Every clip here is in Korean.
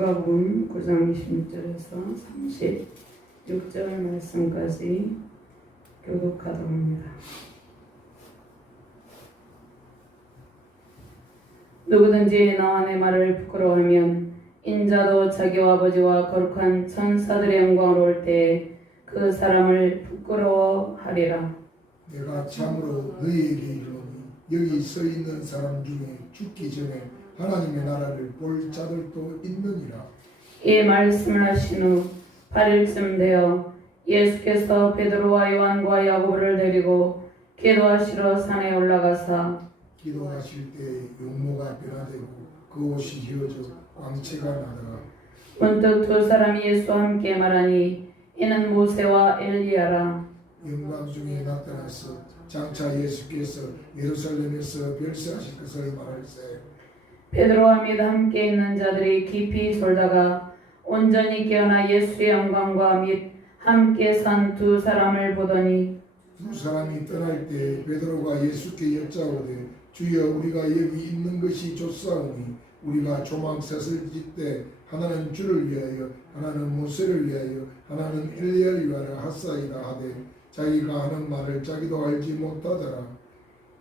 누가복음 9장 26절에서 36절 말씀까지 교독하도록 합니다. 누구든지 나와 내 말을 부끄러워하면 인자도 자기와 아버지와 거룩한 천사들의 영광으로 올 때에 그 사람을 부끄러워하리라. 내가 참으로 너희에게 이르노니 여기 서 있는 사람 중에 죽기 전에 하나님의 나라를 볼 자들도 있느니라. 이 말씀을 하신 후 8일쯤 되어 예수께서 베드로와 요한과 야고보를 데리고 기도하시러 산에 올라가사 기도하실 때 용모가 변화되고 그 옷이 휘어져 광채가 나다가 문득 두 사람이 예수와 함께 말하니 이는 모세와 엘리야라. 영광 중에 나타나서 장차 예수께서 예루살렘에서 별세하실 것을 말할세. 베드로와 및 함께 있는 자들이 깊이 졸다가 온전히 깨어나 예수의 영광과 및 함께 산 두 사람을 보더니 두 사람이 떠날 때 베드로가 예수께 여짜오되 주여 우리가 여기 있는 것이 좋사오니 우리가 조망셋을 짓되 하나는 주를 위하여 하나는 모세를 위하여 하나는 엘리야를 위하여 하사이다 하되 자기가 하는 말을 자기도 알지 못하더라.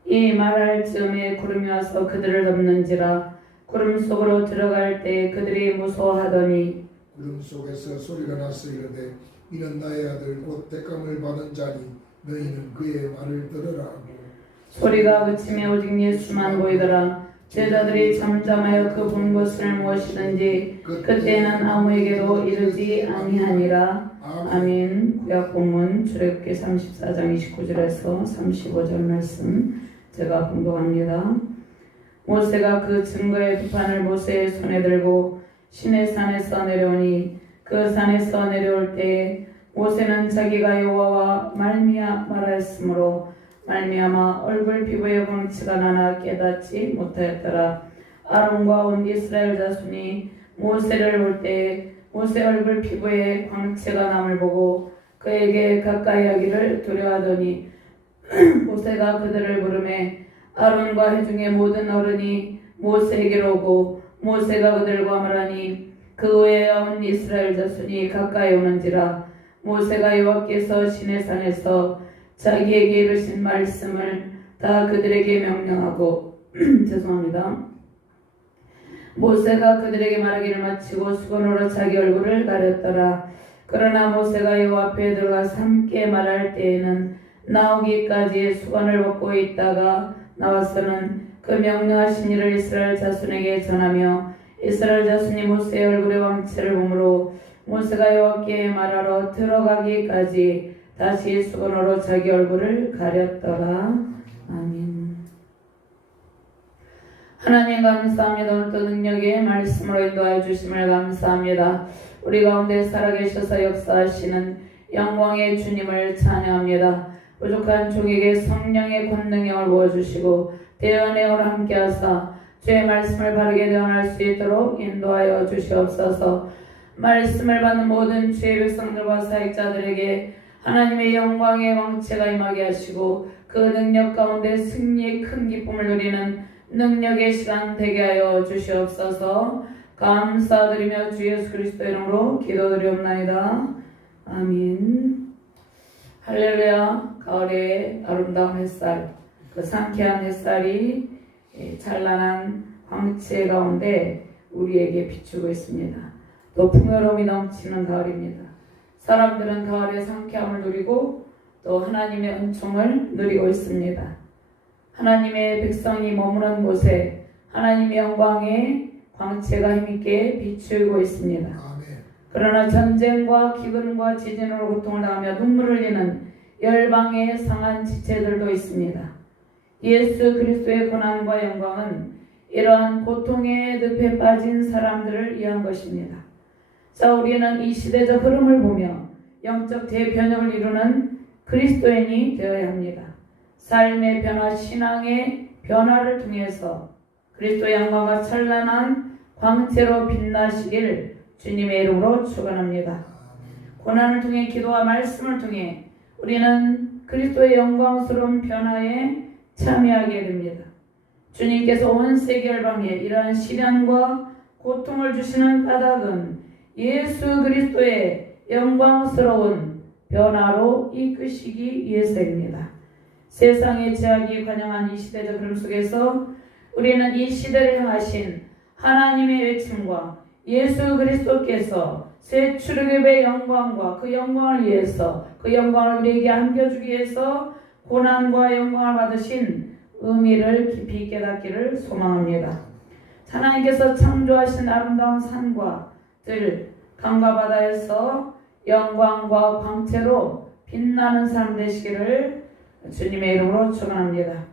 이 말할 즈음에 구름이 와서 그들을 덮는지라. 구름 속으로 들어갈 때 그들이 무서워하더니 구름 속에서 소리가 나서 이르되 이는 나의 아들 곧 택함을 받은 자니 너희는 그의 말을 들으라 하고 소리가 그치매 오직 예수만 보이더라. 제자들이 잠잠하여 그 본 것을 무엇이든지 그때는 아무에게도 이르지 아니하니라. 아멘. 구약 본문 출애굽기 34장 29절에서 35절 말씀 제가 봉독합니다. 모세가 그 증거의 두 판을 모세의 손에 들고 시내산에서 내려오니 그 산에서 내려올 때에 모세는 자기가 여호와와 말미암았으므로 말미암아 얼굴 피부에 광채가 나나 깨닫지 못하였더라. 아론과 온 이스라엘 자손이 모세를 볼 때에 모세 얼굴 피부에 광채가 남을 보고 그에게 가까이 하기를 두려워하더니 모세가 그들을 부르매 아론과 회중의 모든 어른이 모세에게로 오고 모세가 그들과 말하니 그 외에 온 이스라엘 자손이 가까이 오는지라. 모세가 여호와께서 시내산에서 자기에게 이르신 말씀을 다 그들에게 명령하고 죄송합니다. 모세가 그들에게 말하기를 마치고 수건으로 자기 얼굴을 가렸더라. 그러나 모세가 여호와 앞에 들어가서 함께 말할 때에는 나오기까지 수건을 벗고 있다가 나와서는 그 명령하신 일을 이스라엘 자손에게 전하며 이스라엘 자손이 모세의 얼굴의 광채를 보므로 모세가 여호와께 말하러 들어가기까지 다시 수건으로 자기 얼굴을 가렸더라. 아멘. 하나님 감사합니다. 오늘도 능력의 말씀으로 인도하여 주심을 감사합니다. 우리 가운데 살아계셔서 역사하시는 영광의 주님을 찬양합니다. 부족한 종에게 성령의 권능형을 부어주시고 대언행을 함께하사 주의 말씀을 바르게 대언할 수 있도록 인도하여 주시옵소서. 말씀을 받는 모든 주의 백성들과 사역자들에게 하나님의 영광의 광채가 임하게 하시고 그 능력 가운데 승리의 큰 기쁨을 누리는 능력의 시간 되게 하여 주시옵소서. 감사드리며 주 예수 그리스도의 이름으로 기도드리옵나이다. 아멘. 할렐루야. 가을의 아름다운 햇살, 그 상쾌한 햇살이 찬란한 광채 가운데 우리에게 비추고 있습니다. 또 풍요로움이 넘치는 가을입니다. 사람들은 가을의 상쾌함을 누리고 또 하나님의 은총을 누리고 있습니다. 하나님의 백성이 머무는 곳에 하나님의 영광의 광채가 힘있게 비추고 있습니다. 그러나 전쟁과 기근과 지진으로 고통을 당하며 눈물을 흘리는 열방의 상한 지체들도 있습니다. 예수 그리스도의 고난과 영광은 이러한 고통의 늪에 빠진 사람들을 위한 것입니다. 자, 우리는 이 시대적 흐름을 보며 영적 대변혁을 이루는 그리스도인이 되어야 합니다. 삶의 변화, 신앙의 변화를 통해서 그리스도의 영광과 찬란한 광채로 빛나시길 주님의 이름으로 축원합니다. 고난을 통해 기도와 말씀을 통해 우리는 그리스도의 영광스러운 변화에 참여하게 됩니다. 주님께서 온 세계 열방에 이러한 시련과 고통을 주시는 까닭은 예수 그리스도의 영광스러운 변화로 이끄시기 위해서입니다. 세상의 제약이 관영한 이 시대적 흐름 속에서 우리는 이 시대를 향하신 하나님의 외침과 예수 그리스도께서 새 출애굽의 영광과 그 영광을 위해서 그 영광을 우리에게 안겨주기 위해서 고난과 영광을 받으신 의미를 깊이 깨닫기를 소망합니다. 하나님께서 창조하신 아름다운 산과 들, 강과 바다에서 영광과 광채로 빛나는 삶 되시기를 주님의 이름으로 축원합니다.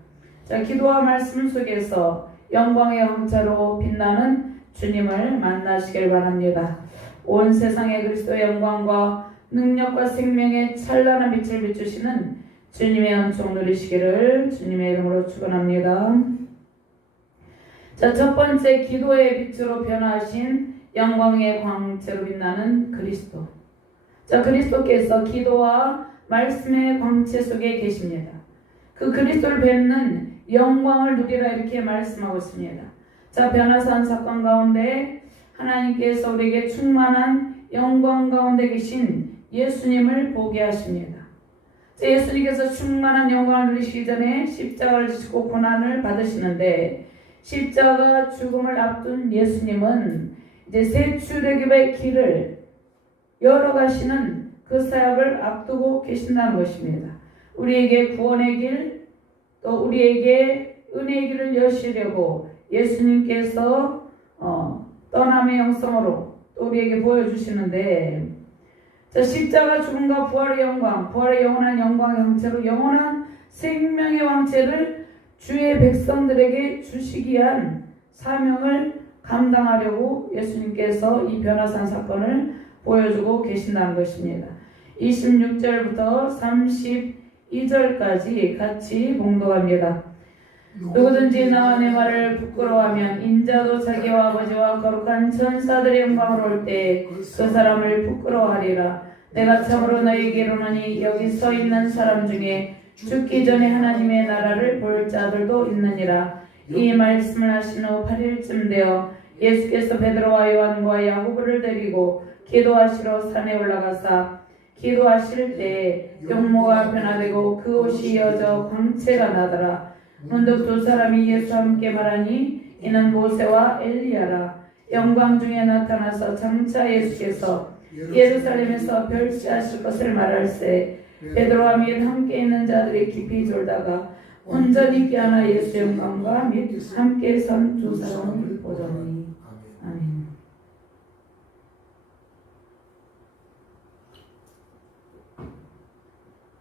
자, 기도와 말씀 속에서 영광의 광채로 빛나는 주님을 만나시길 바랍니다. 온 세상에 그리스도의 영광과 능력과 생명의 찬란한 빛을 비추시는 주님의 은총 누리시기를 주님의 이름으로 축원합니다. 자, 첫 번째 기도의 빛으로 변화하신 영광의 광채로 빛나는 그리스도. 자, 그리스도께서 기도와 말씀의 광채 속에 계십니다. 그 그리스도를 뵙는 영광을 누리라 이렇게 말씀하고 있습니다. 자, 변화산 사건 가운데 하나님께서 우리에게 충만한 영광 가운데 계신 예수님을 보게 하십니다. 자, 예수님께서 충만한 영광을 누리시기 전에 십자가를 지시고 고난을 받으시는데 십자가 죽음을 앞둔 예수님은 이제 새 출애굽의 길을 열어가시는 그 사역을 앞두고 계신다는 것입니다. 우리에게 구원의 길, 또 우리에게 은혜의 길을 여시려고 예수님께서 떠남의 영성으로 또 우리에게 보여주시는데, 자, 십자가 죽음과 부활의 영광, 부활의 영원한 영광의 형체로 영원한 생명의 왕체를 주의 백성들에게 주시기 위한 사명을 감당하려고 예수님께서 이 변화산 사건을 보여주고 계신다는 것입니다. 26절부터 32절까지 같이 봉독합니다. 누구든지 나와 내 말을 부끄러워하면 인자도 자기와 아버지와 거룩한 천사들의 영광으로 올 때 그 사람을 부끄러워하리라. 내가 참으로 너희에게 이르노니 여기 서 있는 사람 중에 죽기 전에 하나님의 나라를 볼 자들도 있느니라. 이 말씀을 하신 후 8일쯤 되어 예수께서 베드로와 요한과 야고보를 데리고 기도하시러 산에 올라가사 기도하실 때 용모가 변화되고 그 옷이 이어져 광채가 나더라. 문득 두 사람이 예수와 함께 말하니 이는 모세와 엘리야라. 영광 중에 나타나서 장차 예수께서 예루살렘에서 별시하실 것을 말할세. 베드로와 및 함께 있는 자들이 깊이 졸다가 온전히 깨어나 예수 영광과 및 함께 선 두 사람을 보더니. 아멘.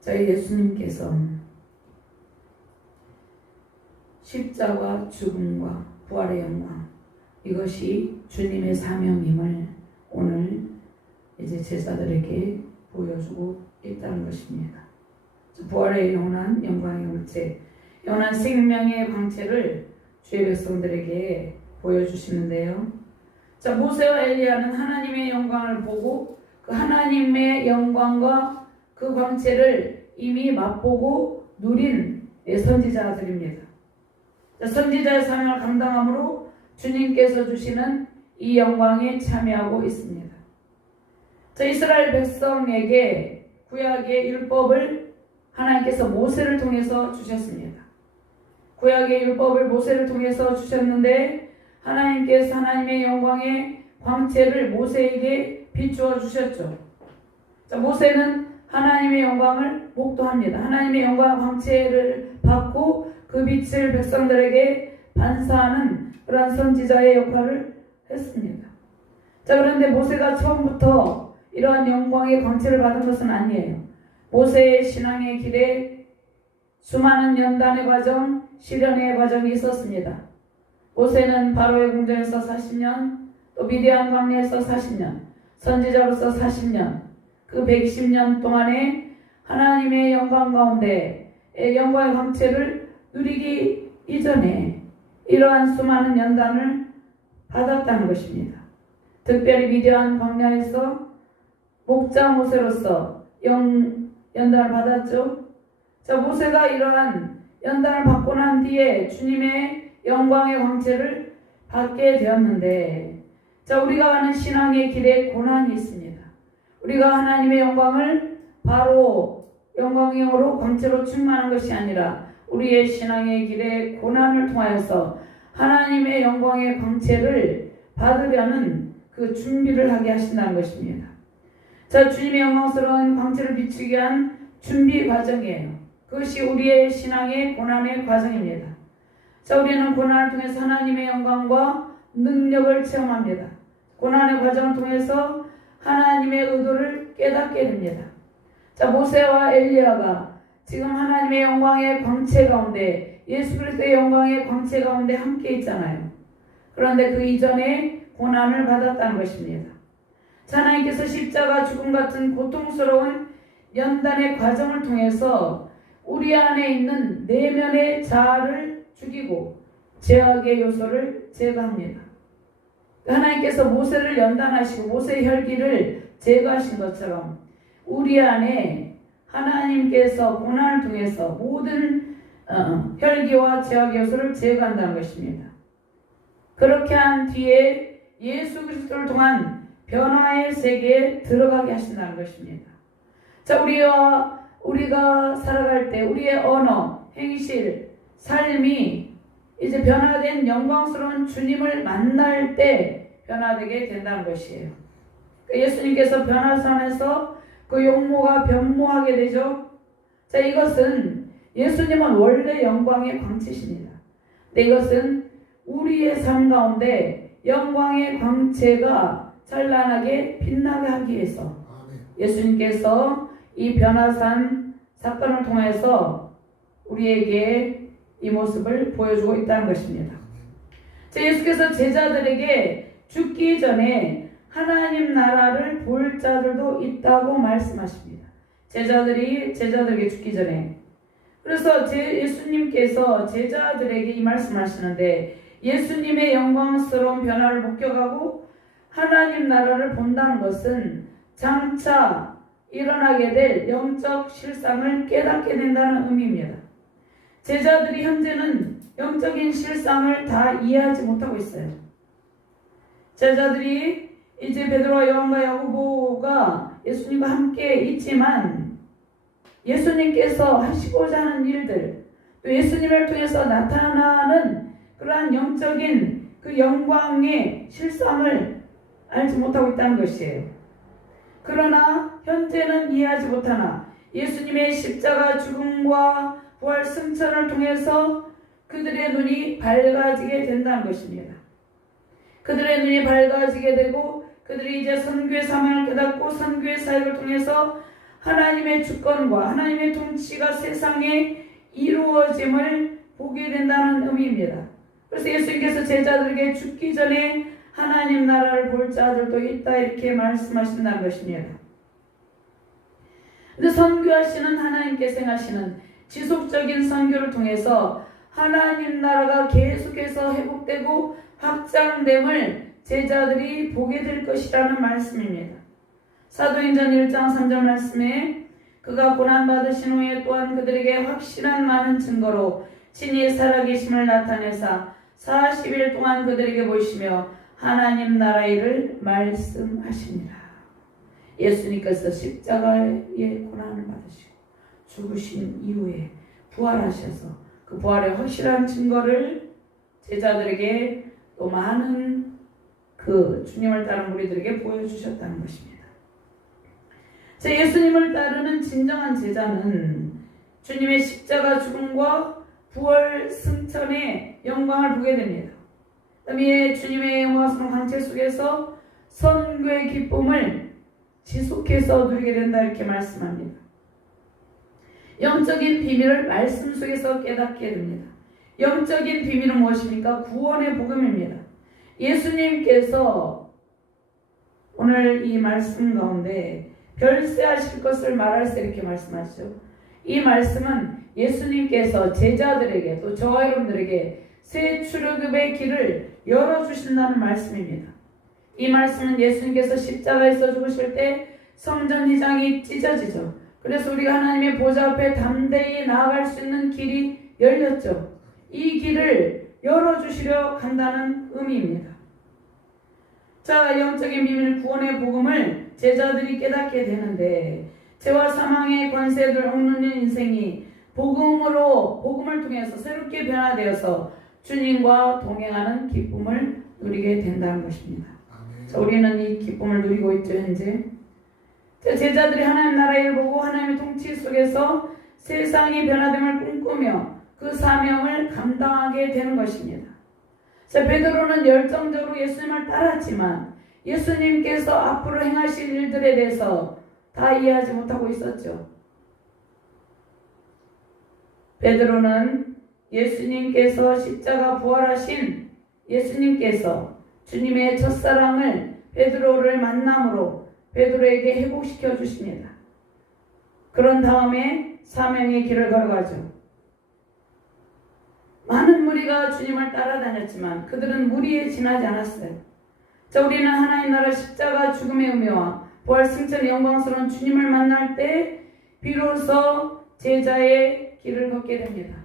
저희 예수님께서 십자가 죽음과 부활의 영광, 이것이 주님의 사명임을 오늘 이제 제자들에게 보여주고 있다는 것입니다. 부활의 영원한 영광의 광채, 영원한 생명의 광채를 주의 백성들에게 보여주시는데요. 자, 모세와 엘리야는 하나님의 영광을 보고 그 하나님의 영광과 그 광채를 이미 맛보고 누린 선지자들입니다. 자, 선지자의 사명을 감당함으로 주님께서 주시는 이 영광에 참여하고 있습니다. 자, 이스라엘 백성에게 구약의 율법을 하나님께서 모세를 통해서 주셨습니다. 구약의 율법을 모세를 통해서 주셨는데 하나님께서 하나님의 영광의 광채를 모세에게 비추어 주셨죠. 자, 모세는 하나님의 영광을 목도합니다. 하나님의 영광 광채를 받고 그 빛을 백성들에게 반사하는 그러한 선지자의 역할을 했습니다. 자, 그런데 모세가 처음부터 이러한 영광의 광채를 받은 것은 아니에요. 모세의 신앙의 길에 수많은 연단의 과정, 시련의 과정이 있었습니다. 모세는 바로의 궁전에서 40년, 또 미디안 광야에서 40년, 선지자로서 40년, 그 120년 동안에 하나님의 영광 가운데 영광의 광채를 누리기 이전에 이러한 수많은 연단을 받았다는 것입니다. 특별히 미디안 광야에서 목자 모세로서 연단을 받았죠. 자, 모세가 이러한 연단을 받고 난 뒤에 주님의 영광의 광채를 받게 되었는데 자, 우리가 가는 신앙의 길에 고난이 있습니다. 우리가 하나님의 영광을 바로 영광으로 광채로 충만한 것이 아니라 우리의 신앙의 길에 고난을 통하여서 하나님의 영광의 광채를 받으려는 그 준비를 하게 하신다는 것입니다. 자, 주님의 영광스러운 광채를 비추기 위한 준비 과정이에요. 그것이 우리의 신앙의 고난의 과정입니다. 자, 우리는 고난을 통해서 하나님의 영광과 능력을 체험합니다. 고난의 과정을 통해서 하나님의 의도를 깨닫게 됩니다. 자, 모세와 엘리야가 지금 하나님의 영광의 광채 가운데, 예수 그리스도의 영광의 광채 가운데 함께 있잖아요. 그런데 그 이전에 고난을 받았다는 것입니다. 자, 하나님께서 십자가 죽음 같은 고통스러운 연단의 과정을 통해서 우리 안에 있는 내면의 자아를 죽이고 죄악의 요소를 제거합니다. 하나님께서 모세를 연단하시고 모세의 혈기를 제거하신 것처럼 우리 안에 하나님께서 고난을 통해서 모든 혈기와 죄악의 요소를 제거한다는 것입니다. 그렇게 한 뒤에 예수 그리스도를 통한 변화의 세계에 들어가게 하신다는 것입니다. 자, 우리가 살아갈 때 우리의 언어, 행실, 삶이 이제 변화된 영광스러운 주님을 만날 때 변화되게 된다는 것이에요. 예수님께서 변화산에서 그 용모가 변모하게 되죠. 자, 이것은 예수님은 원래 영광의 광채십니다. 근데 이것은 우리의 삶 가운데 영광의 광채가 찬란하게 빛나게 하기 위해서 예수님께서 이 변화산 사건을 통해서 우리에게 이 모습을 보여주고 있다는 것입니다. 예수께서 제자들에게 죽기 전에 하나님 나라를 볼 자들도 있다고 말씀하십니다. 제자들에게 죽기 전에. 그래서 예수님께서 제자들에게 이 말씀을 하시는데 예수님의 영광스러운 변화를 목격하고 하나님 나라를 본다는 것은 장차 일어나게 될 영적 실상을 깨닫게 된다는 의미입니다. 제자들이 현재는 영적인 실상을 다 이해하지 못하고 있어요. 제자들이 이제 베드로와 요한과 야고보가 예수님과 함께 있지만 예수님께서 하시고자 하는 일들, 또 예수님을 통해서 나타나는 그러한 영적인 그 영광의 실상을 알지 못하고 있다는 것이에요. 그러나 현재는 이해하지 못하나 예수님의 십자가 죽음과 부활 승천을 통해서 그들의 눈이 밝아지게 된다는 것입니다. 그들의 눈이 밝아지게 되고 그들이 이제 선교의 사명을 깨닫고 선교의 사역을 통해서 하나님의 주권과 하나님의 통치가 세상에 이루어짐을 보게 된다는 의미입니다. 그래서 예수님께서 제자들에게 죽기 전에 하나님 나라를 볼 자들도 있다 이렇게 말씀하신다는 것입니다. 근데 선교하시는 하나님께서 행하시는 지속적인 선교를 통해서 하나님 나라가 계속해서 회복되고 확장됨을 제자들이 보게 될 것이라는 말씀입니다. 사도행전 1장 3절 말씀에 그가 고난받으신 후에 또한 그들에게 확실한 많은 증거로 친히 살아계심을 나타내사 40일 동안 그들에게 보이시며 하나님 나라 일을 말씀하십니다. 예수님께서 십자가의 고난을 받으시고 죽으신 이후에 부활하셔서 그 부활의 확실한 증거를 제자들에게 또 많은 그 주님을 따른 무리들에게 보여주셨다는 것입니다. 예수님을 따르는 진정한 제자는 주님의 십자가 죽음과 부활 승천의 영광을 보게 됩니다. 그다음에 주님의 영광스러운 광채 속에서 선교의 기쁨을 지속해서 누리게 된다 이렇게 말씀합니다. 영적인 비밀을 말씀 속에서 깨닫게 됩니다. 영적인 비밀은 무엇입니까? 구원의 복음입니다. 예수님께서 오늘 이 말씀 가운데 별세하실 것을 말할세 이렇게 말씀하시죠. 이 말씀은 예수님께서 제자들에게 또 저와 여러분들에게 새 출애굽의 길을 열어주신다는 말씀입니다. 이 말씀은 예수님께서 십자가에서 죽으실 때 성전 휘장이 찢어지죠. 그래서 우리가 하나님의 보좌 앞에 담대히 나아갈 수 있는 길이 열렸죠. 이 길을 열어주시려 간다는 의미입니다. 자, 영적인 비밀 구원의 복음을 제자들이 깨닫게 되는데 죄와 사망의 권세를 억누르는 인생이 복음을 통해서 새롭게 변화되어서 주님과 동행하는 기쁨을 누리게 된다는 것입니다. 자, 우리는 이 기쁨을 누리고 있죠, 현재. 제자들이 하나님 나라를 보고 하나님의 통치 속에서 세상이 변화됨을 꿈꾸며 그 사명을 감당하게 되는 것입니다. 자, 베드로는 열정적으로 예수님을 따랐지만 예수님께서 앞으로 행하실 일들에 대해서 다 이해하지 못하고 있었죠. 베드로는 예수님께서 십자가 부활하신 예수님께서 주님의 첫사랑을 베드로를 만남으로 베드로에게 회복시켜 주십니다. 그런 다음에 사명의 길을 걸어가죠. 많은 무리가 주님을 따라다녔지만 그들은 무리에 지나지 않았어요. 자, 우리는 하나님 나라 십자가 죽음의 의미와 부활 승천의 영광스러운 주님을 만날 때 비로소 제자의 길을 걷게 됩니다.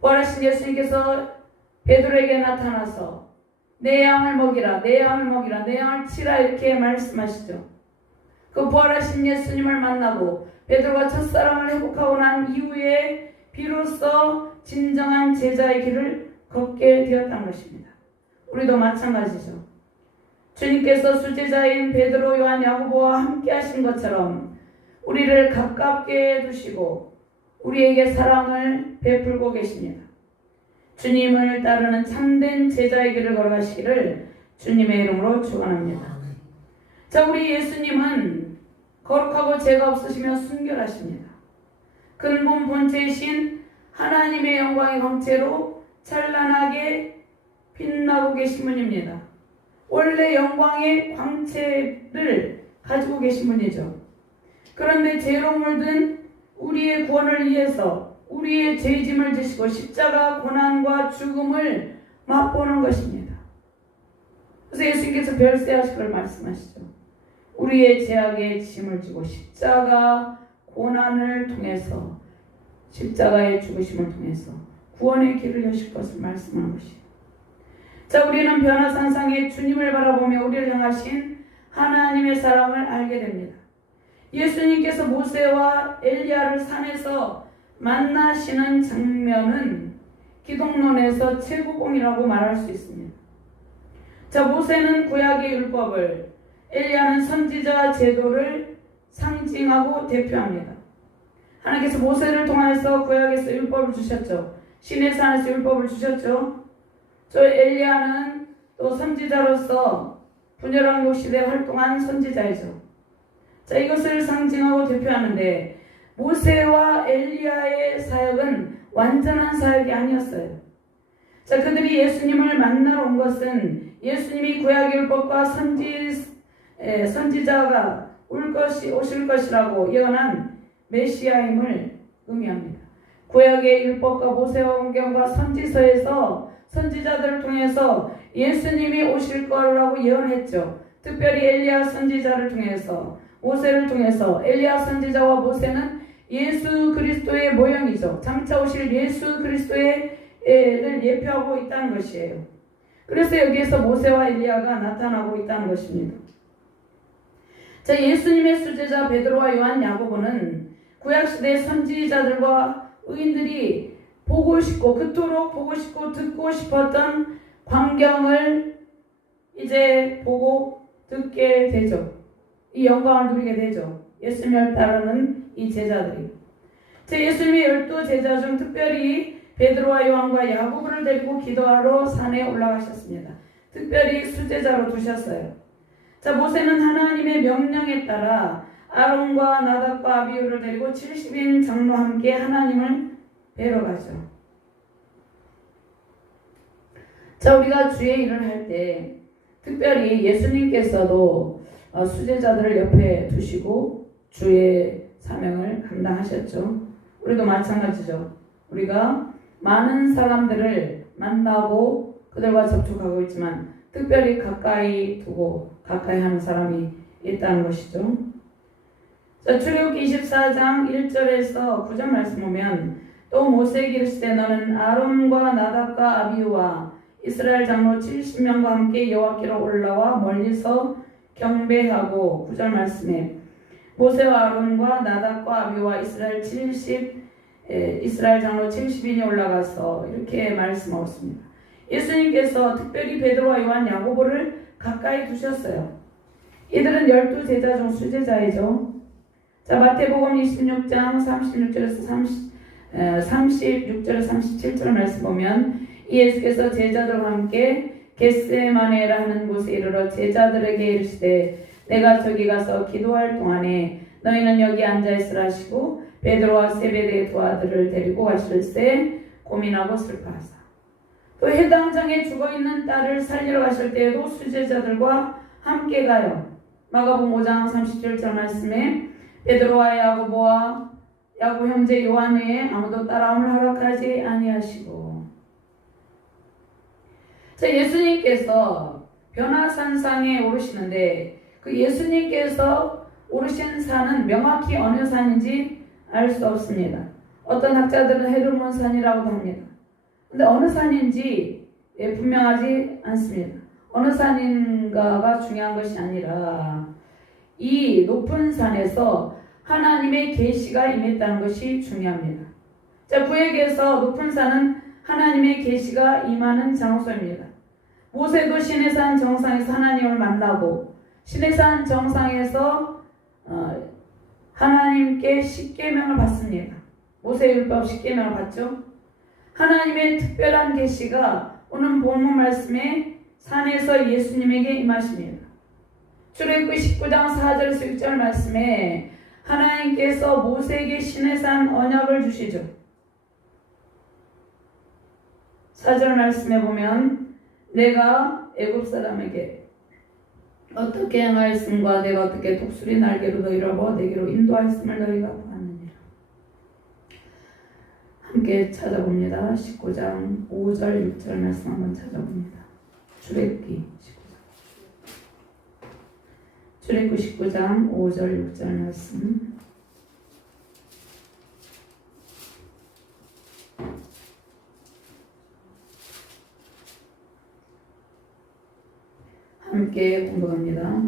부활하신 예수님께서 베드로에게 나타나서 내 양을 먹이라, 내 양을 먹이라, 내 양을 치라 이렇게 말씀하시죠. 그 부활하신 예수님을 만나고 베드로가 첫사랑을 회복하고 난 이후에 비로소 진정한 제자의 길을 걷게 되었다는 것입니다. 우리도 마찬가지죠. 주님께서 수제자인 베드로, 요한, 야고보와 함께 하신 것처럼 우리를 가깝게 두시고 우리에게 사랑을 베풀고 계십니다. 주님을 따르는 참된 제자의 길을 걸어가시기를 주님의 이름으로 축원합니다. 자, 우리 예수님은 거룩하고 죄가 없으시며 순결하십니다. 근본 본체이신 하나님의 영광의 광채로 찬란하게 빛나고 계신 분입니다. 원래 영광의 광채를 가지고 계신 분이죠. 그런데 죄로 물든 우리의 구원을 위해서 우리의 죄짐을 지시고 십자가 고난과 죽음을 맛보는 것입니다. 그래서 예수님께서 별세하시기를 말씀하시죠. 우리의 죄악의 짐을 지고 십자가 고난을 통해서 십자가의 죽으심을 통해서 구원의 길을 여실 것을 말씀하는 것이에요. 자, 우리는 변화산상의 주님을 바라보며 우리를 향하신 하나님의 사랑을 알게 됩니다. 예수님께서 모세와 엘리야를 산에서 만나시는 장면은 기독론에서 최고봉이라고 말할 수 있습니다. 자, 모세는 구약의 율법을, 엘리야는 선지자 제도를 상징하고 대표합니다. 하나님께서 모세를 통해서 구약에서 율법을 주셨죠. 시내산에서 율법을 주셨죠. 저 엘리야는 또 선지자로서 분열왕국 시대에 활동한 선지자이죠. 자, 이것을 상징하고 대표하는데 모세와 엘리야의 사역은 완전한 사역이 아니었어요. 자, 그들이 예수님을 만나러 온 것은 예수님이 구약의 율법과 선지자가 오실 것이라고 예언한 메시아임을 의미합니다. 구약의 율법과 모세오경과 선지서에서 선지자들을 통해서 예수님이 오실 거라고 예언했죠. 특별히 엘리야 선지자를 통해서, 모세를 통해서. 엘리야 선지자와 모세는 예수 그리스도의 모형이죠. 장차 오실 예수 그리스도를 예표하고 있다는 것이에요. 그래서 여기에서 모세와 엘리야가 나타나고 있다는 것입니다. 자, 예수님의 수제자 베드로와 요한, 야고보는 구약시대 선지자들과 의인들이 보고 싶고 그토록 보고 싶고 듣고 싶었던 광경을 이제 보고 듣게 되죠. 이 영광을 누리게 되죠. 예수님을 따르는 이 제자들이. 제 예수님의 12제자 중 특별히 베드로와 요한과 야고보를 데리고 기도하러 산에 올라가셨습니다. 특별히 수제자로 두셨어요. 자, 모세는 하나님의 명령에 따라 아론과 나답과 아비후를 데리고 70인 장로와 함께 하나님을 뵈러 가죠. 자, 우리가 주의 일을 할 때 특별히 예수님께서도 수제자들을 옆에 두시고 주의 사명을 감당하셨죠. 우리도 마찬가지죠. 우리가 많은 사람들을 만나고 그들과 접촉하고 있지만 특별히 가까이 두고 가까이 하는 사람이 있다는 것이죠. 자, 출애굽기 24장 1절에서 9절 말씀 보면 또 모세에게 이르시되 너는 아론과 나답과 아비후와 이스라엘 장로 70명과 함께 여호와께로 올라와 멀리서 경배하고 9절 말씀에 모세와 아론과 나답과 아비와 이스라엘 장로 70인이 올라가서 이렇게 말씀하고 있습니다. 예수님께서 특별히 베드로와 요한, 야고보를 가까이 두셨어요. 이들은 12제자 중 수제자이죠. 자, 마태복음 26장 36절에서 37절 말씀 보면 예수께서 제자들과 함께 겟세마네라 하는 곳에 이르러 제자들에게 이르시되 내가 저기 가서 기도할 동안에 너희는 여기 앉아 있으라 하시고 베드로와 세베대의 두 아들을 데리고 가실새 고민하고 슬퍼하사 또 해당 장에 죽어있는 딸을 살리러 가실 때에도 수제자들과 함께 가요. 마가복음 5장 37절 말씀에 베드로와 야고보 형제 요한 외에 아무도 따라옴을 허락하지 아니하시고 자, 예수님께서 변화산상에 오르시는데 그 예수님께서 오르신 산은 명확히 어느 산인지 알 수 없습니다. 어떤 학자들은 헤르몬 산이라고도 합니다. 근데 어느 산인지 분명하지 않습니다. 어느 산인가가 중요한 것이 아니라 이 높은 산에서 하나님의 계시가 임했다는 것이 중요합니다. 자, 구약에서 높은 산은 하나님의 계시가 임하는 장소입니다. 모세도 시내산 정상에서 하나님을 만나고 시내산 정상에서 하나님께 십계명을 받습니다. 모세율법 십계명을 받죠. 하나님의 특별한 계시가 오늘 본문 말씀에 산에서 예수님에게 임하십니다. 출애굽기 19장 4절에서 6절 말씀에 하나님께서 모세에게 시내산 언약을 주시죠. 4절 말씀에 보면 내가 애굽 사람에게 어떻게 행하였음과 내가 어떻게 독수리 날개로 너희를 업어 내게로 인도하였음을 너희가 보았느니라. 함께 찾아봅니다. 19장 5절 6절 말씀 한번 찾아봅니다. 출애굽기 19장 5절 6절 말씀 함께 공부합니다.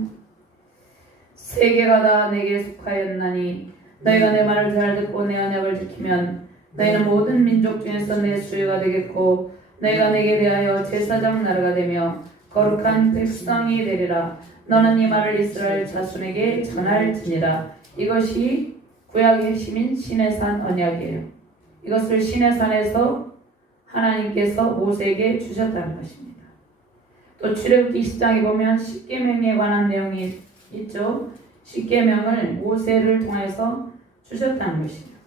세계가 다 내게 속하였나니 너희가 내 말을 잘 듣고 내 언약을 지키면 너희는 모든 민족 중에서 내 수요가 되겠고 너희가 내게 대하여 제사장 나라가 되며 거룩한 백성이 되리라. 너는 이 말을 이스라엘 자손에게 전할지니라. 이것이 구약의 핵심인 시내산 언약이에요. 이것을 시내산에서 하나님께서 모세에게 주셨다는 것입니다. 또 출애굽기 20장에 보면 십계명에 관한 내용이 있죠. 십계명을 모세를 통해서 주셨다는 것입니다.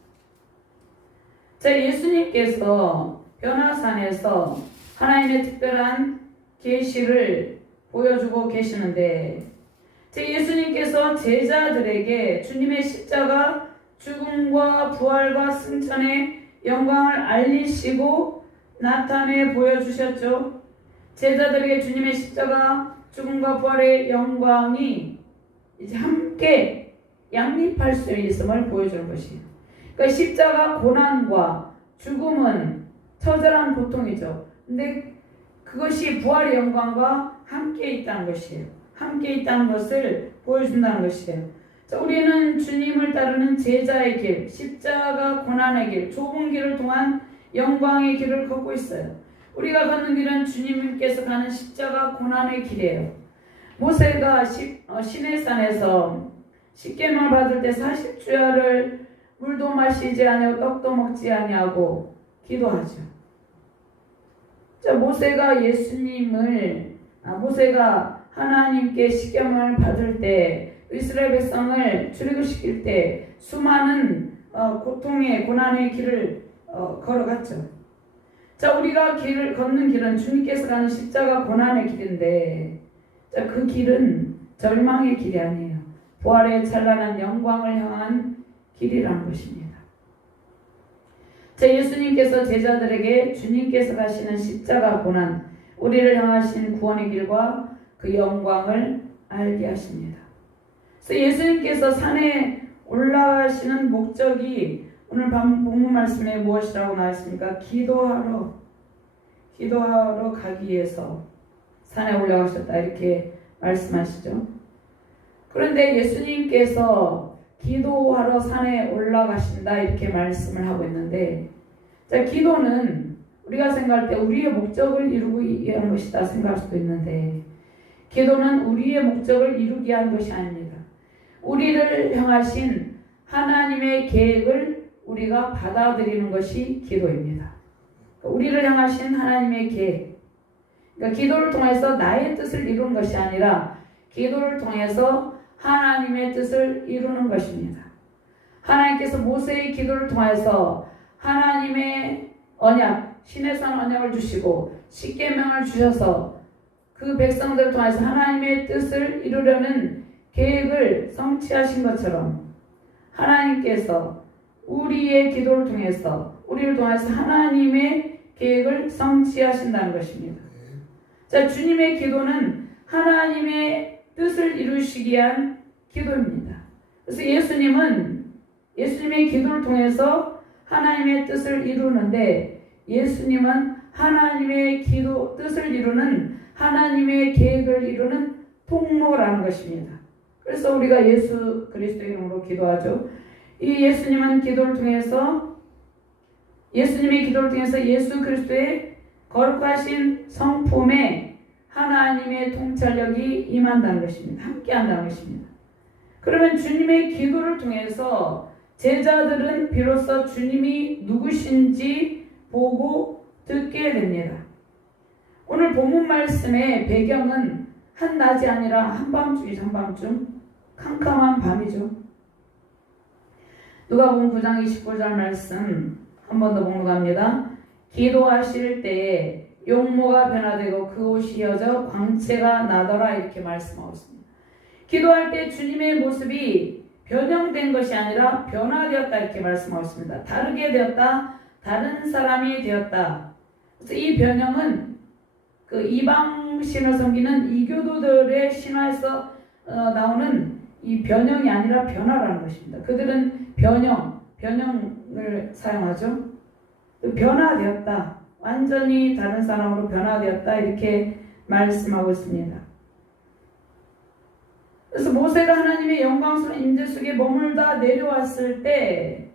자, 예수님께서 변화산에서 하나님의 특별한 계시를 보여주고 계시는데 예수님께서 제자들에게 주님의 십자가 죽음과 부활과 승천의 영광을 알리시고 나타내 보여주셨죠. 제자들에게 주님의 십자가 죽음과 부활의 영광이 이제 함께 양립할 수 있음을 보여주는 것이에요. 그러니까 십자가 고난과 죽음은 처절한 고통이죠. 근데 그것이 부활의 영광과 함께 있다는 것이에요. 함께 있다는 것을 보여준다는 것이에요. 자, 우리는 주님을 따르는 제자의 길, 십자가 고난의 길, 좁은 길을 통한 영광의 길을 걷고 있어요. 우리가 걷는 길은 주님께서 가는 십자가 고난의 길이에요. 모세가 시내산에서 십계명을 받을 때 40주야를 물도 마시지 아니하고 떡도 먹지 아니하고 기도하죠. 자, 모세가 하나님께 십계명을 받을 때 이스라엘 백성을 출애굽시킬 때 수많은 고통의 고난의 길을 걸어갔죠. 자, 우리가 걷는 길은 주님께서 가는 십자가 고난의 길인데, 자, 그 길은 절망의 길이 아니에요. 부활의 찬란한 영광을 향한 길이라는 것입니다. 자, 예수님께서 제자들에게 주님께서 가시는 십자가 고난, 우리를 향하신 구원의 길과 그 영광을 알게 하십니다. 그래서 예수님께서 산에 올라가시는 목적이 오늘 본문 말씀에 무엇이라고 나와 있습니까? 기도하러 가기 위해서 산에 올라가셨다 이렇게 말씀하시죠. 그런데 예수님께서 기도하러 산에 올라가신다 이렇게 말씀을 하고 있는데, 자, 기도는 우리가 생각할 때 우리의 목적을 이루기 위한 것이다 생각할 수도 있는데, 기도는 우리의 목적을 이루기 위한 것이 아닙니다. 우리를 향하신 하나님의 계획을 우리가 받아들이는 것이 기도입니다. 우리를 향하신 하나님의 계획, 그러니까 기도를 통해서 나의 뜻을 이루는 것이 아니라 기도를 통해서 하나님의 뜻을 이루는 것입니다. 하나님께서 모세의 기도를 통해서 하나님의 언약, 시내산 언약을 주시고 십계명을 주셔서 그 백성들을 통해서 하나님의 뜻을 이루려는 계획을 성취하신 것처럼 하나님께서 우리의 기도를 통해서 우리를 통해서 하나님의 계획을 성취하신다는 것입니다. 자, 주님의 기도는 하나님의 뜻을 이루시기 위한 기도입니다. 그래서 예수님의 기도를 통해서 하나님의 뜻을 이루는데, 예수님은 하나님의 뜻을 이루는 하나님의 계획을 이루는 통로라는 것입니다. 그래서 우리가 예수 그리스도의 이름으로 기도하죠. 이 예수님의 기도를 통해서 예수 그리스도의 거룩하신 성품에 하나님의 통찰력이 임한다는 것입니다. 함께한다는 것입니다. 그러면 주님의 기도를 통해서 제자들은 비로소 주님이 누구신지 보고 듣게 됩니다. 오늘 본문 말씀의 배경은 한낮이 아니라 한밤중이죠. 한밤중. 캄캄한 밤이죠. 누가복음 9장 29절 말씀 한 번 더 봉독합니다. 기도하실 때에 용모가 변화되고 그 옷이 휘어져 광채가 나더라 이렇게 말씀하고 있습니다. 기도할 때 주님의 모습이 변형된 것이 아니라 변화되었다 이렇게 말씀하고 있습니다. 다르게 되었다, 다른 사람이 되었다. 그래서 이 변형은 그 이방 신을 섬기는 이교도들의 신화에서 나오는 이 변형이 아니라 변화라는 것입니다. 그들은 변형을 사용하죠. 변화되었다, 완전히 다른 사람으로 변화되었다 이렇게 말씀하고 있습니다. 그래서 모세가 하나님의 영광스러운 임재 속에 머물다 내려왔을 때,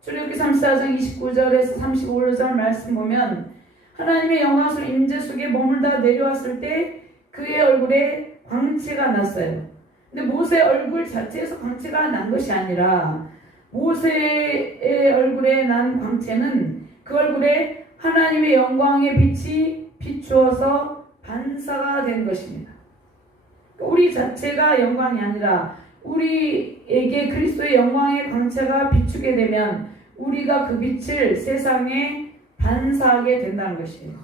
출애굽기 34장 29절에서 35절 말씀 보면 하나님의 영광스러운 임재 속에 머물다 내려왔을 때 그의 얼굴에 광채가 났어요. 근데 모세의 얼굴 자체에서 광채가 난 것이 아니라 모세의 얼굴에 난 광채는 그 얼굴에 하나님의 영광의 빛이 비추어서 반사가 된 것입니다. 우리 자체가 영광이 아니라 우리에게 그리스도의 영광의 광채가 비추게 되면 우리가 그 빛을 세상에 반사하게 된다는 것이에요.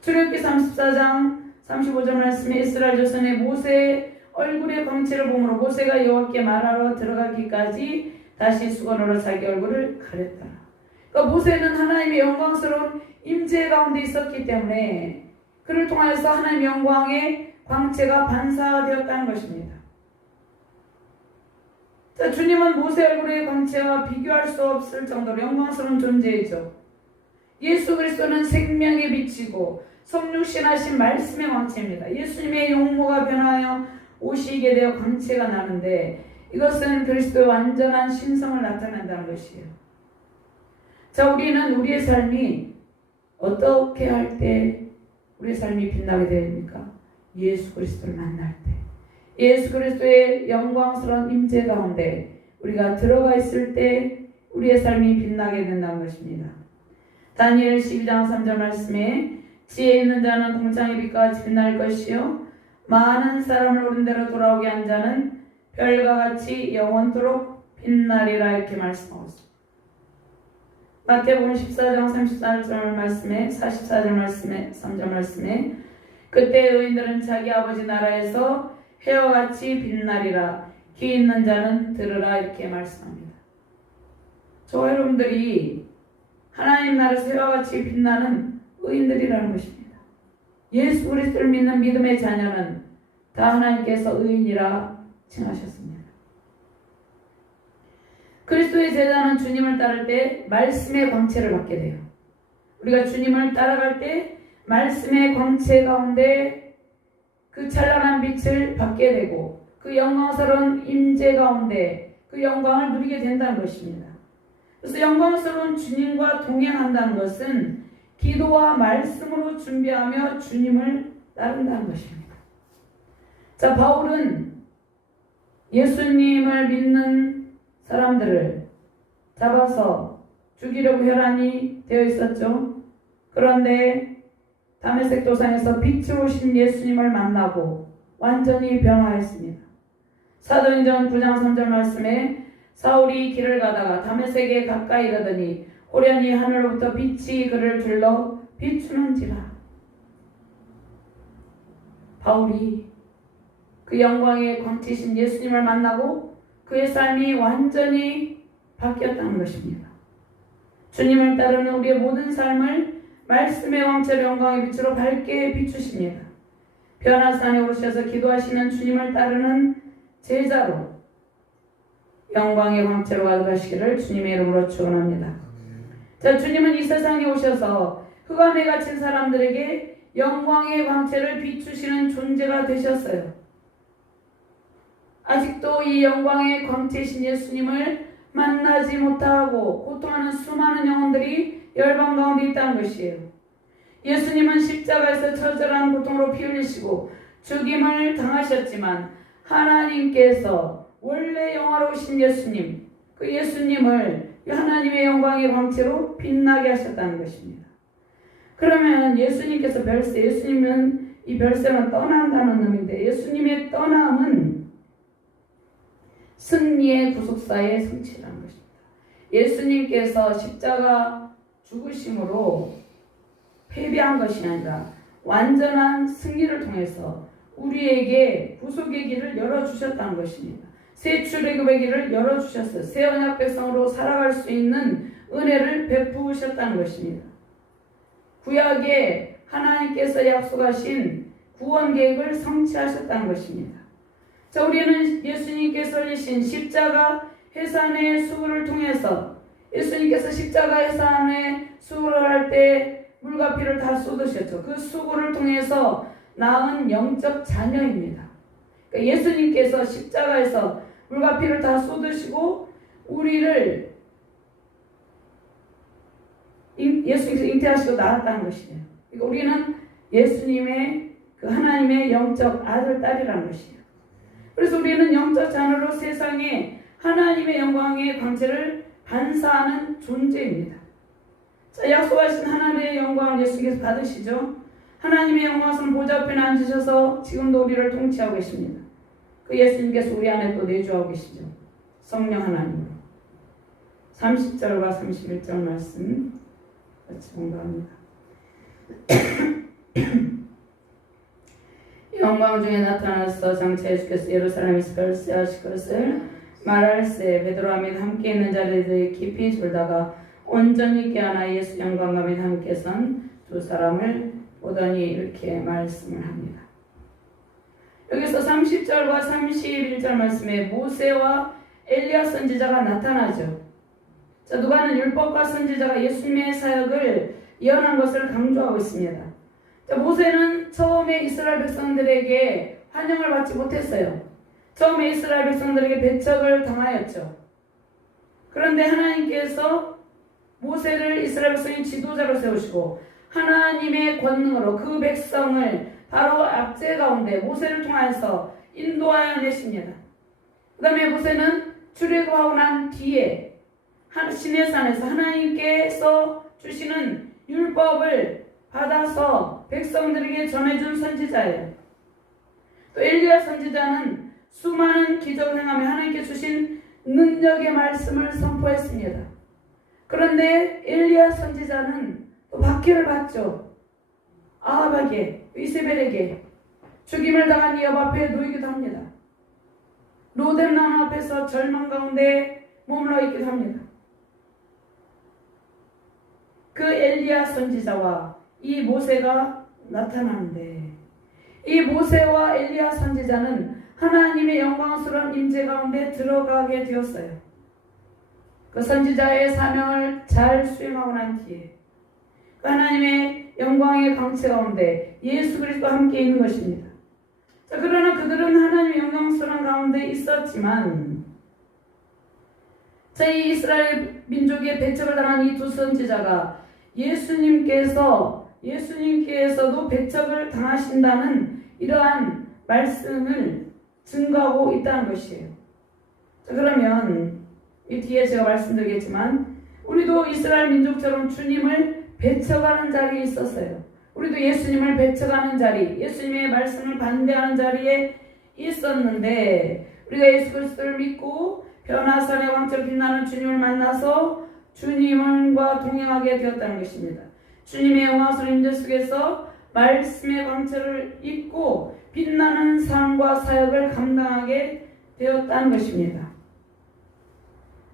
출애굽기 34장 35절 말씀에 이스라엘 자손의 모세의 얼굴의 광채를 보므로 모세가 여호와께 말하러 들어가기까지 다시 수건으로 자기 얼굴을 가렸다. 그러니까 모세는 하나님의 영광스러운 임재 가운데 있었기 때문에 그를 통하여서 하나님의 영광의 광채가 반사되었다는 것입니다. 자, 주님은 모세 얼굴의 광채와 비교할 수 없을 정도로 영광스러운 존재이죠. 예수 그리스도는 생명의 빛이고 성육신하신 말씀의 광채입니다. 예수님의 용모가 변하여 오시게 되어 광채가 나는데 이것은 그리스도의 완전한 신성을 나타낸다는 것이에요. 자, 우리는 우리의 삶이 어떻게 할 때 우리의 삶이 빛나게 됩니까? 예수 그리스도를 만날 때, 예수 그리스도의 영광스러운 임재 가운데 우리가 들어가 있을 때 우리의 삶이 빛나게 된다는 것입니다. 다니엘 12장 3절 말씀에 지혜 있는 자는 공창의 빛과 같이 빛날 것이요 많은 사람을 옳은 대로 돌아오게 한 자는 별과 같이 영원토록 빛나리라 이렇게 말씀하고 있습니다. 마태복음 14장 34절 말씀에 44절 말씀에 3절 말씀에 그때 의인들은 자기 아버지 나라에서 해와 같이 빛나리라 귀 있는 자는 들으라 이렇게 말씀합니다. 저와 여러분들이 하나님 나라에서 해와 같이 빛나는 의인들이라는 것입니다. 예수 그리스도를 믿는 믿음의 자녀는 다 하나님께서 의인이라 칭하셨습니다. 그리스도의 제자는 주님을 따를 때 말씀의 광채를 받게 돼요. 우리가 주님을 따라갈 때 말씀의 광채 가운데 그 찬란한 빛을 받게 되고 그 영광스러운 임재 가운데 그 영광을 누리게 된다는 것입니다. 그래서 영광스러운 주님과 동행한다는 것은 기도와 말씀으로 준비하며 주님을 따른다는 것입니다. 자, 바울은 예수님을 믿는 사람들을 잡아서 죽이려고 혈안이 되어 있었죠. 그런데 다메섹 도상에서 빛으로 오신 예수님을 만나고 완전히 변화했습니다. 사도행전 9장 3절 말씀에 사울이 길을 가다가 다메섹에 가까이 가더니 호련히 하늘로부터 빛이 그를 둘러 비추는지라. 바울이 그 영광의 광채신 예수님을 만나고 그의 삶이 완전히 바뀌었다는 것입니다. 주님을 따르는 우리의 모든 삶을 말씀의 왕처럼 영광의 빛으로 밝게 비추십니다. 변화산에 오르셔서 기도하시는 주님을 따르는 제자로 영광의 광채로 가득하시기를 주님의 이름으로 축원합니다. 자, 주님은 이 세상에 오셔서 흑암에 갇힌 사람들에게 영광의 광채를 비추시는 존재가 되셨어요. 아직도 이 영광의 광채이신 예수님을 만나지 못하고 고통하는 수많은 영혼들이 열방 가운데 있다는 것이에요. 예수님은 십자가에서 처절한 고통으로 피 흘리시고 죽임을 당하셨지만 하나님께서 원래 영화로우신 예수님, 그 예수님을 하나님의 영광의 광채로 빛나게 하셨다는 것입니다. 그러면 예수님께서 예수님은 이 별세는 떠난다는 의미인데 예수님의 떠남은 승리의 구속사의 성취라는 것입니다. 예수님께서 십자가 죽으심으로 패배한 것이 아니라 완전한 승리를 통해서 우리에게 구속의 길을 열어주셨다는 것입니다. 새 출애굽의 길을 열어주셨어요. 새 언약 백성으로 살아갈 수 있는 은혜를 베푸셨다는 것입니다. 구약에 하나님께서 약속하신 구원 계획을 성취하셨다는 것입니다. 자, 우리는 예수님께서 흘리신 십자가 해산의 수고를 통해서 예수님께서 십자가 해산의 수고를 할 때 물과 피를 다 쏟으셨죠. 그 수고를 통해서 낳은 영적 자녀입니다. 그러니까 예수님께서 십자가에서 물과 피를 다 쏟으시고 우리를 예수님께서 잉태하시고 낳았다는 것이에요. 그러니까 우리는 예수님의 그 하나님의 영적 아들, 딸이라는 것이에요. 그래서 우리는 영적 자녀로 세상에 하나님의 영광의 광채를 반사하는 존재입니다. 자, 약속하신 하나님의 영광을 예수님께서 받으시죠. 하나님의 영광스러운 보좌 앞에 앉으셔서 지금도 우리를 통치하고 계십니다. 그 예수님께서 우리 안에 또 내주하고 계시죠. 성령 하나님으로. 30절과 31절 말씀 같이 공부합니다. 영광 중에 나타나서 장차 예수께서 예루살렘에서 별세하실 것을 말할세. 베드로와 및 함께 있는 자리들이 깊이 졸다가 온전히 깨어나 예수 영광과 및 함께 선 두 사람을 보더니 이렇게 말씀을 합니다. 여기서 30절과 31절 말씀에 모세와 엘리야 선지자가 나타나죠. 자, 누가는 율법과 선지자가 예수님의 사역을 예언한 것을 강조하고 있습니다. 자, 모세는 처음에 이스라엘 백성들에게 환영을 받지 못했어요. 처음에 이스라엘 백성들에게 배척을 당하였죠. 그런데 하나님께서 모세를 이스라엘 백성의 지도자로 세우시고 하나님의 권능으로 그 백성을 바로 압제 가운데 모세를 통하여서 인도하여 내십니다. 그 다음에 모세는 출애굽하고 난 뒤에 시내산에서 하나님께서 주시는 율법을 받아서 백성들에게 전해준 선지자예요. 또 엘리야 선지자는 수많은 기적을 행하며 하나님께 주신 능력의 말씀을 선포했습니다. 그런데 엘리야 선지자는 또 박해를 받죠. 아합에게, 이세벨에게 죽임을 당한 이업 앞에 놓이기도 합니다. 로뎀나무 앞에서 절망 가운데 머물러 있기도 합니다. 그 엘리야 선지자와 이 모세가 나타나는데 이 모세와 엘리야 선지자는 하나님의 영광스러운 임재 가운데 들어가게 되었어요. 그 선지자의 사명을 잘 수행하고 난 뒤에 그 하나님의 영광의 광채 가운데 예수 그리스도와 함께 있는 것입니다. 자, 그러나 그들은 하나님의 영광스러운 가운데 있었지만, 자, 이 이스라엘 민족의 배척을 당한 이 두 선지자가 예수님께서도 배척을 당하신다는 이러한 말씀을 증거하고 있다는 것이에요. 자, 그러면 이 뒤에 제가 말씀드리겠지만 우리도 이스라엘 민족처럼 주님을 배척하는 자리에 있었어요. 우리도 예수님을 배척하는 자리, 예수님의 말씀을 반대하는 자리에 있었는데, 우리가 예수 그리스도를 믿고 변화산의 왕처럼 빛나는 주님을 만나서 주님과 동행하게 되었다는 것입니다. 주님의 영광스러운 임재 속에서 말씀의 광채를 입고 빛나는 삶과 사역을 감당하게 되었다는 것입니다.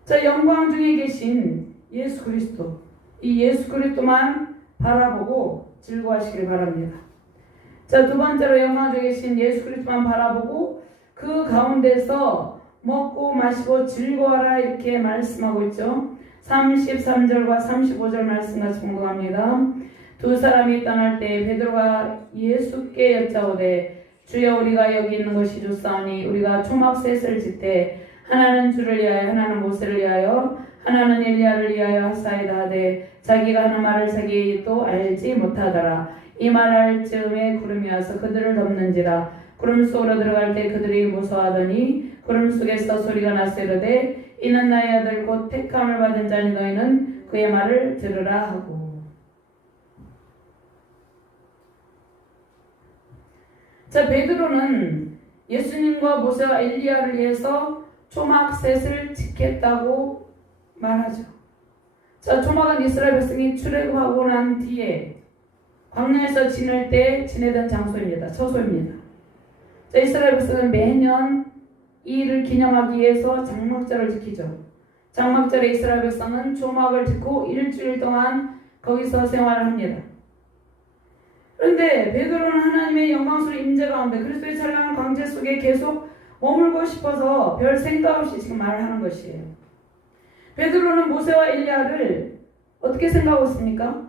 자, 영광 중에 계신 예수 그리스도, 이 예수 그리스도만 바라보고 즐거워하시길 바랍니다. 자, 두 번째로 영광 중에 계신 예수 그리스도만 바라보고 그 가운데서 먹고 마시고 즐거워하라, 이렇게 말씀하고 있죠. 33절과 35절 말씀 같이 공부합니다. 두 사람이 떠날 때 베드로가 예수께 여짜오되 주여, 우리가 여기 있는 것이 좋사오니 우리가 초막셋을 짓되 하나는 주를 위하여 하나는 모세를 위하여 하나는 엘리야를 위하여 하사이다 하되 자기가 하는 말을 자기도 알지 못하더라. 이 말할 즈음에 구름이 와서 그들을 덮는지라. 구름 속으로 들어갈 때 그들이 무서워하더니 구름 속에서 소리가 나서 이르되 이는 나의 아들 곧 택함을 받은 자니 너희는 그의 말을 들으라 하고. 자, 베드로는 예수님과 모세와 엘리야를 위해서 초막셋을 지켰다고 말하죠. 자, 초막은 이스라엘 백성이 출애굽하고 난 뒤에 광야에서 지낼 때 지내던 장소입니다. 처소입니다. 자, 이스라엘 백성은 매년 이 일을 기념하기 위해서 장막절을 지키죠. 장막절에 이스라엘 백성은 초막을 짓고 일주일 동안 거기서 생활을 합니다. 그런데 베드로는 하나님의 영광스러운 임재 가운데 그리스도의 찬란한 광채 속에 계속 머물고 싶어서 별 생각 없이 지금 말을 하는 것이에요. 베드로는 모세와 엘리야를 어떻게 생각하고 있습니까?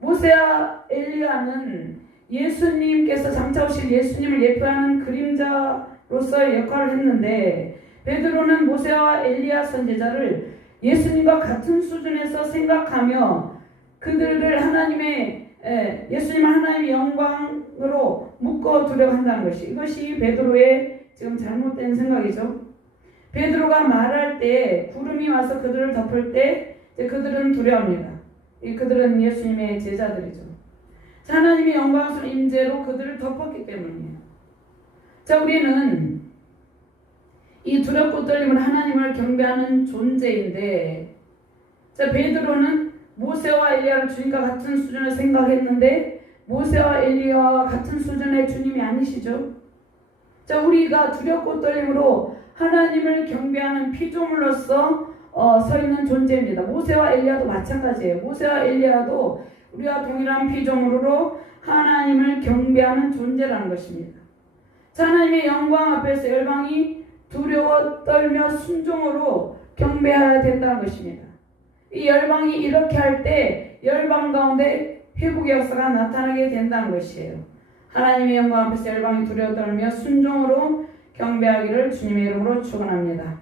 모세와 엘리야는 예수님께서 장차 오실 예수님을 예표하는 그림자로서의 역할을 했는데, 베드로는 모세와 엘리야 선지자를 예수님과 같은 수준에서 생각하며 그들을 예수님을 하나님의 영광으로 묶어두려고 한다는 것이, 이것이 베드로의 지금 잘못된 생각이죠. 베드로가 말할 때 구름이 와서 그들을 덮을 때 그들은 두려워합니다. 그들은 예수님의 제자들이죠. 하나님의 영광스러운 임재로 그들을 덮었기 때문이에요. 자, 우리는 이 두렵고 떨림은 하나님을 경배하는 존재인데, 자, 베드로는 모세와 엘리야를 주님과 같은 수준을 생각했는데 모세와 엘리야와 같은 수준의 주님이 아니시죠. 자, 우리가 두렵고 떨림으로 하나님을 경배하는 피조물로서 서 있는 존재입니다. 모세와 엘리야도 마찬가지예요. 모세와 엘리야도 우리와 동일한 피조물로 하나님을 경배하는 존재라는 것입니다. 자, 하나님의 영광 앞에서 열방이 두려워 떨며 순종으로 경배해야 된다는 것입니다. 이 열방이 이렇게 할 때 열방 가운데 회복의 역사가 나타나게 된다는 것이에요. 하나님의 영광 앞에서 열방이 두려워 떨며 순종으로 경배하기를 주님의 이름으로 축원합니다.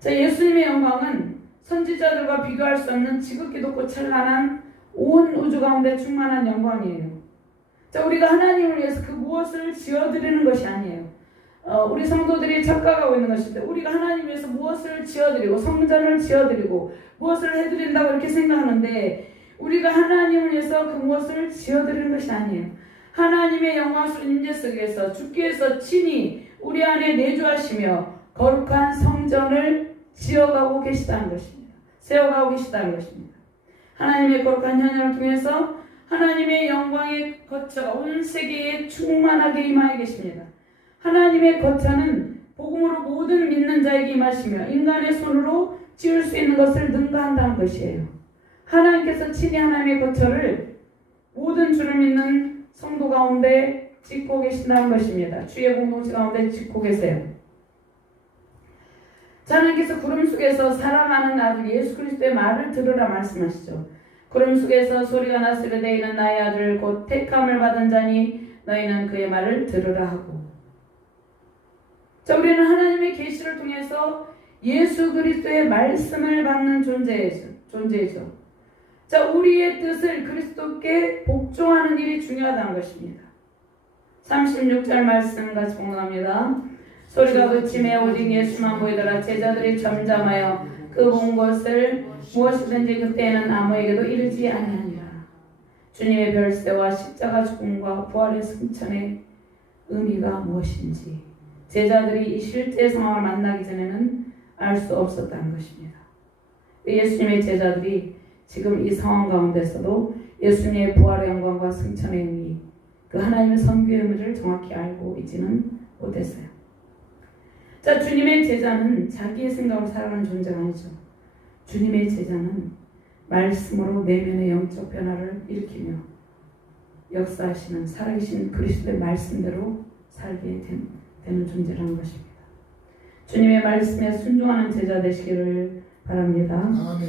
자, 예수님의 영광은 선지자들과 비교할 수 없는 지극히 높고 찬란한 온 우주 가운데 충만한 영광이에요. 자, 우리가 하나님을 위해서 그 무엇을 지어드리는 것이 아니에요. 우리 성도들이 착각하고 있는 것인데, 우리가 하나님 위해서 무엇을 지어드리고 성전을 지어드리고 무엇을 해드린다고 이렇게 생각하는데, 우리가 하나님을 위해서 그 무엇을 지어드리는 것이 아니에요. 하나님의 영광스러운 임재 속에서 주께서 친히 우리 안에 내주하시며 거룩한 성전을 지어가고 계시다는 것입니다. 세워가고 계시다는 것입니다. 하나님의 거룩한 현장을 통해서 하나님의 영광의 거처가 온 세계에 충만하게 임하여 계십니다. 하나님의 거처는 복음으로 모든 믿는 자에게 임하시며 인간의 손으로 지을 수 있는 것을 능가한다는 것이에요. 하나님께서 친히 하나님의 거처를 모든 주를 믿는 성도 가운데 짓고 계신다는 것입니다. 주의 공동체 가운데 짓고 계세요. 하나님께서 구름 속에서 사랑하는 아들 예수 그리스도의 말을 들으라 말씀하시죠. 구름 속에서 소리가 났으되 이는 나의 아들 곧 택함을 받은 자니 너희는 그의 말을 들으라 하고. 자, 우리는 하나님의 계시를 통해서 예수 그리스도의 말씀을 받는 존재이죠. 자, 우리의 뜻을 그리스도께 복종하는 일이 중요하다는 것입니다. 36절 말씀 같이 봉독합니다. 소리가 그치매 오직 예수만 보이더라. 제자들이 잠잠하여 그 본 것을 무엇이든지 그때에는 아무에게도 이르지 아니하니라. 주님의 별세와 십자가 죽음과 부활의 승천의 의미가 무엇인지 제자들이 이 실제 상황을 만나기 전에는 알 수 없었다는 것입니다. 예수님의 제자들이 지금 이 상황 가운데서도 예수님의 부활의 영광과 승천의 의미, 그 하나님의 선교의 의미를 정확히 알고 있지는 못했어요. 자, 주님의 제자는 자기의 생각으로 살아가는 존재가 아니죠. 주님의 제자는 말씀으로 내면의 영적 변화를 일으키며 역사하시는 살아계신 그리스도의 말씀대로 살게 되는 존재라는 것입니다. 주님의 말씀에 순종하는 제자 되시기를 바랍니다. 아멘.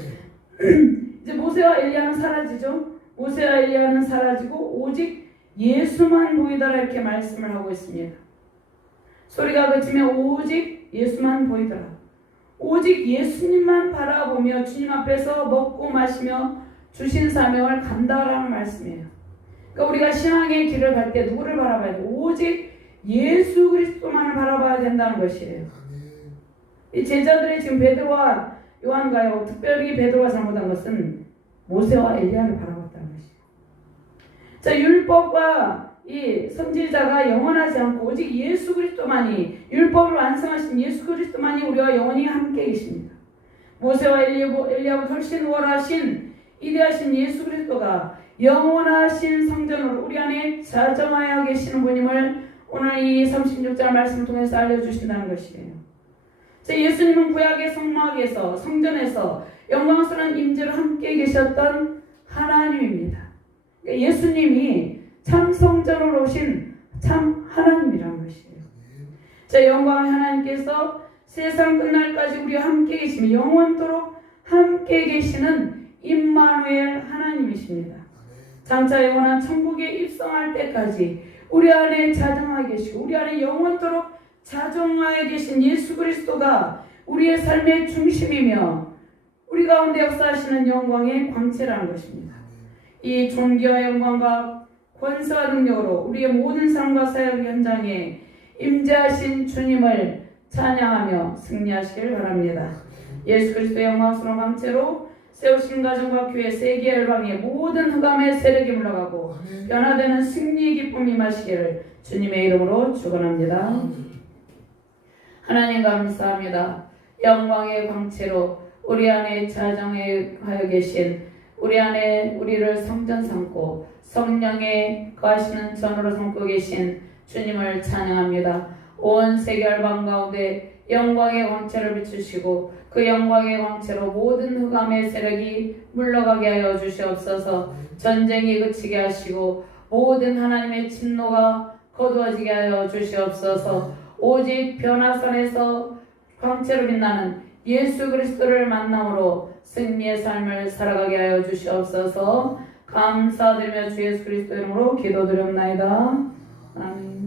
이제 모세와 엘리야는 사라지죠. 모세와 엘리야는 사라지고 오직 예수만 보이더라 이렇게 말씀을 하고 있습니다. 소리가 그치면 오직 예수만 보이더라. 오직 예수님만 바라보며 주님 앞에서 먹고 마시며 주신 사명을 감당하라는 말씀이에요. 그러니까 우리가 신앙의 길을 갈 때 누구를 바라봐야 돼? 오직 예수 그리스도만을 바라봐야 된다는 것이에요. 이 제자들이 지금 베드로와 요한가요, 특별히 베드로가 잘못한 것은 모세와 엘리야를 바라봤다는 것이에요. 자, 율법과 이 선지자가 영원하지 않고 오직 예수 그리스도만이, 율법을 완성하신 예수 그리스도만이 우리와 영원히 함께 계십니다. 모세와 엘리야보다 훨씬 우월하신 이대하신 예수 그리스도가 영원하신 성전으로 우리 안에 자정하여 계시는 분임을 오늘 이 36절 말씀을 통해서 알려주신다는 것이에요. 자, 예수님은 구약의 성막에서, 성전에서 영광스러운 임재로 함께 계셨던 하나님입니다. 그러니까 예수님이 참 성전으로 오신 참 하나님이라는 것이에요. 자, 영광의 하나님께서 세상 끝날까지 우리와 함께 계시며 영원토록 함께 계시는 임마누엘 하나님이십니다. 장차 영원한 천국에 입성할 때까지 우리 안에 자정하여 계시고 우리 안에 영원토록 자정하여 계신 예수 그리스도가 우리의 삶의 중심이며 우리 가운데 역사하시는 영광의 광채라는 것입니다. 이 존귀와 영광과 권세와 능력으로 우리의 모든 삶과 사역 현장에 임재하신 주님을 찬양하며 승리하시길 바랍니다. 예수 그리스도의 영광스러운 광채로 세우신 가정과 교회 세계 열방의 모든 흑암의 세력이 물러가고 변화되는 승리의 기쁨이 임하시기를 주님의 이름으로 축원합니다. 하나님 감사합니다. 영광의 광채로 우리 안에 자정하여 계신 우리 안에 우리를 성전 삼고 성령의 거하시는 전으로 삼고 계신 주님을 찬양합니다. 온 세계 열방 가운데 영광의 광채를 비추시고 그 영광의 광채로 모든 흑암의 세력이 물러가게 하여 주시옵소서. 전쟁이 그치게 하시고 모든 하나님의 진노가 거두어지게 하여 주시옵소서. 오직 변화선에서 광채로 빛나는 예수 그리스도를 만남으로 승리의 삶을 살아가게 하여 주시옵소서. 감사드리며 주 예수 그리스도 이름으로 기도드렸나이다. 아멘.